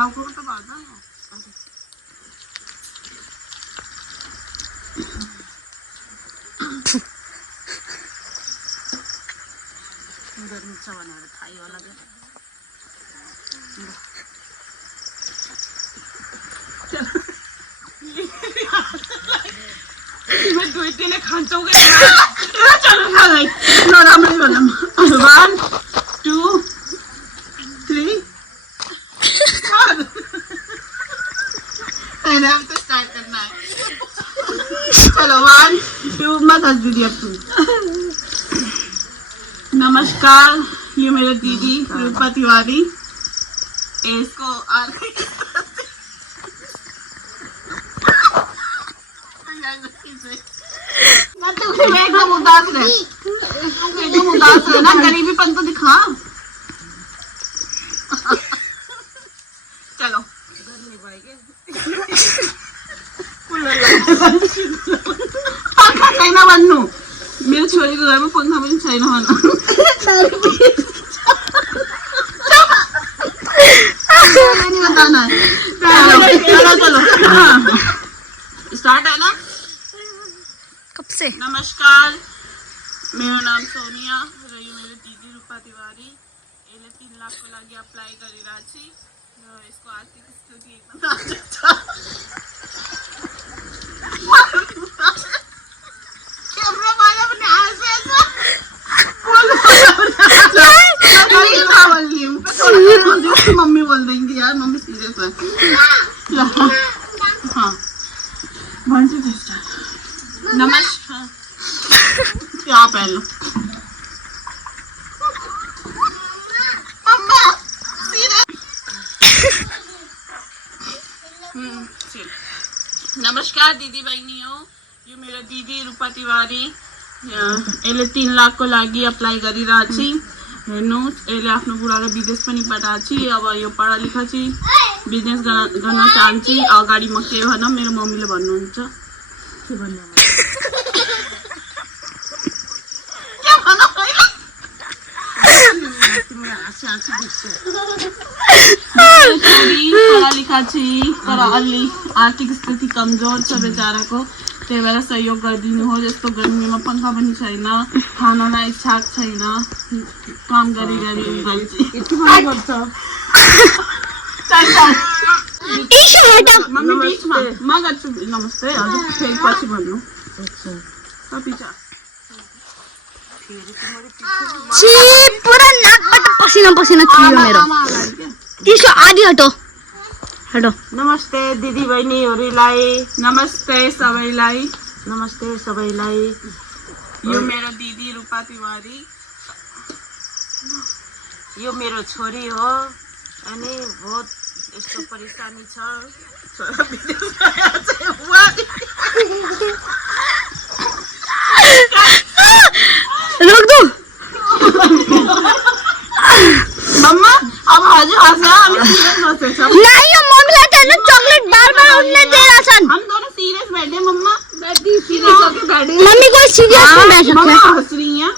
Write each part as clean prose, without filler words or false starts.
टाउको त भन्छ गर्मी छ भनेर थाहै होला तिमी दुई दिने खान्छौ कि चलो खाइ नराम्रै भनौँ 1 2 3 अब तो स्टार्ट करना है चलो 1 2 मत हंस दीदी अब तुम नमस्कार ये मेरे दीदी रूपा तिवारी इसको एकदम उदास है ना गरीबीपन तो दिखा चलो पंखा छैन भन्नु मेरो छोरीको घरमा पंखा पनि छैन भन्नु चलो स्टार्ट है ना कब से नमस्कार मेरो नाम सोनिया र यो मेरो दिदी रूपा तिवारी यसले 3 लाखको लागि अप्लाई गरिरहेको छु र यसको आर्थिक स्थिति एकदम मम्मी बोल देंगी यार मम्मी सीरियस है हाँ नमस्कार क्या पहलो नमस्कार दीदी बहिनीहरु यो मेरो दिदी रूपा तिवारी यसले 3 लाखको लागि अप्लाई गरिरहेको छु हेर्नुस् यसले आफ्नो बुढालाई विदेश पनि पठाएको छु अब यो पढा लेखा छु बिजनेस गर्न चाहन्छु अगाडि म के भन्न मेरो मम्मीले भन्नुहुन्छ के भन्नु पढा लेखा छु तर अलि आर्थिक स्थिति कमजोर छ बेचाराको त्यही भएर सहयोग गरिदिनु हो जस्तो गर्मीमा पंखा पनि छैन खानलाई छाक छैन काम गरी मम्मी बीचमा म गर्छु नमस्ते हजुर फेरि पछि भन्नु पूरा नाकबाट पसिना पसिना चुयो मेरो त्यसको आदि हटो हटो नमस्ते दिदी बहिनीहरुलाई नमस्ते सबैलाई यो मेरो दिदी रूपा तिवारी यो मेरो छोरी हो अनि बहुत यस्तो परेशानी छ छोरा विदेश गएको छ रोक दो मम्मा अब हजुर हँसा हामी सीरियस बसेछ नहीं यो मम्मीलाई त हैन चकलेट बार-बार उनले दिइराछन् हम दोनों सीरियस बैठे मम्मा बैठी सीरियस होके बैठे मम्मी कोई सीरियस नहीं बैठ सकता मम्मा हंस रही है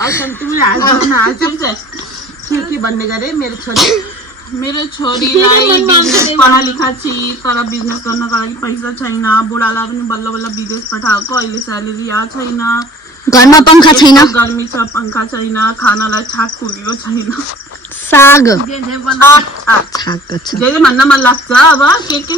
और तुमले हँस्न हाल्छ के भन्ने गरे मेरो छोरीलाई बिजनेस पढा लेखा छि तर बिजनेस गर्नको लागि पैसा छैन बुढालाई पनि बल्ल बल्ल विदेश पठाएको अहिले स्यालेरी आ छैन घरमा पंखा छैन गर्मी छ पंखा छैन खानालाई छाक पुगेको छैन साग जे भन्न मन लाग्छ अब के छ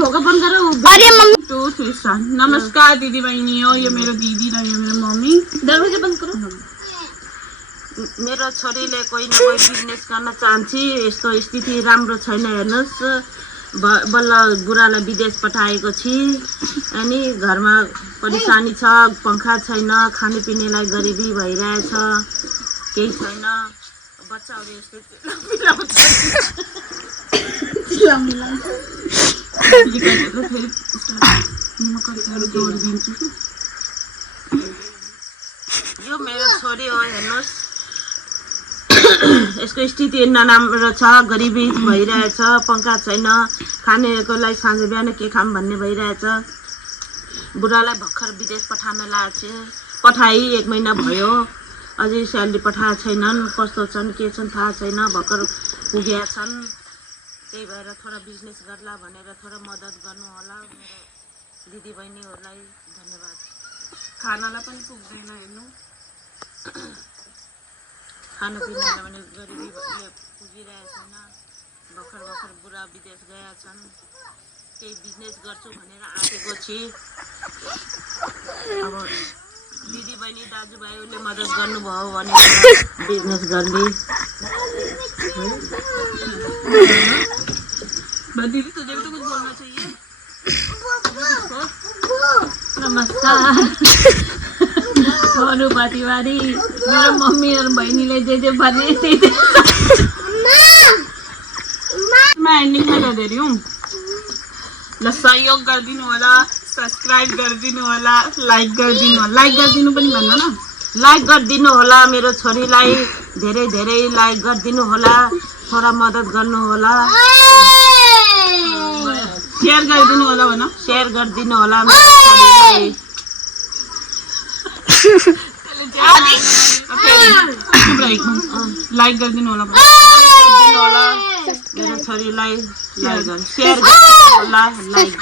ढोका बन्द गर अरे मम्मी 2 3 स्टार्ट नमस्कार दिदी बहिनी हो यो मेरो दिदी र यो मेरो मम्मी दरवाजा बन्द गरौ मेरो छोरीले कोही न कोही बिजनेस गर्न चाहन्छ यस्तो स्थिति राम्रो छैन हेर्नुस् बल्ल बुढालाई विदेश पठाएको छु अनि घरमा परेशानी छ पंखा छैन खाने पिनेलाई गरिबी भइरहेछ केही छैन बच्चाहरु यस्तो यो मेरो छोरी हो हेर्नुस् यसको स्थिति नराम्रो छ गरिबी भइरहेछ पंखा छैन खानेको लागि साँझ बिहान के खाम भन्ने भइरहेछ बुढालाई भर्खर विदेश पठाउन पठाई 1 महिना भयो अझै स्यालेरी पठाएको छैनन् कस्तो छन् के छन् थाहा छैन भर्खर पुगेका छन्। त्यही भएर थोडा बिजनेस गर्ला भनेर थोडा मद्दत गर्नु होला मेरो दिदीबहिनीहरूलाई। धन्यवाद। खानालाई पनि पुग्दैन हेर्नु। खानापिनालाई पनि गरिबीले पुगिरहेको छैन। भर्खर बुढा विदेश गएका छन्। केही बिजनेस गर्छु भनेर आँटेको छु। अब दिदीबहिनी दाजुभाइहरूले मद्दत गर्नुभयो भने बिजनेस गर्ने। दीदी तुझे भी तो कुछ बोलना चाहिए। नमस्कार मनु तिवारी। मेरो मम्मी र बहिनीले जे भने मैं एंडिंग में कर दे रही हूँ। ल सहयोग गरिदिनु होला, सब्सक्राइब गरिदिनु होला, लाइक गरिदिनु होला। लाइक गरिदिनु पनि भन्नु न। लाइक गरिदिनु होला। मेरो छोरीलाई धेरै धेरै लाइक गरिदिनु होला। थोडा मद्दत गर्नु होला। शेयर गरिदिनु होला भन। शेयर गरिदिनु होला मेरो छोरीलाई। लाइक गरिदिनु होला भन। गरिदिनु होला मेरो छोरीलाई। शेयर गरिदिनु होला। लाइक